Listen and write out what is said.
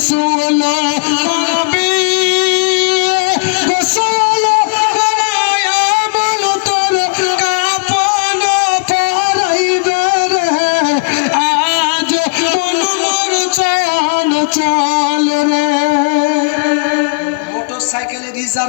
রসুল নবী গোসল করায়া বল তোর কাফন পরাইবে রে আজ মন মোর চল চল রে মোটরসাইকেলে রিজার্ভ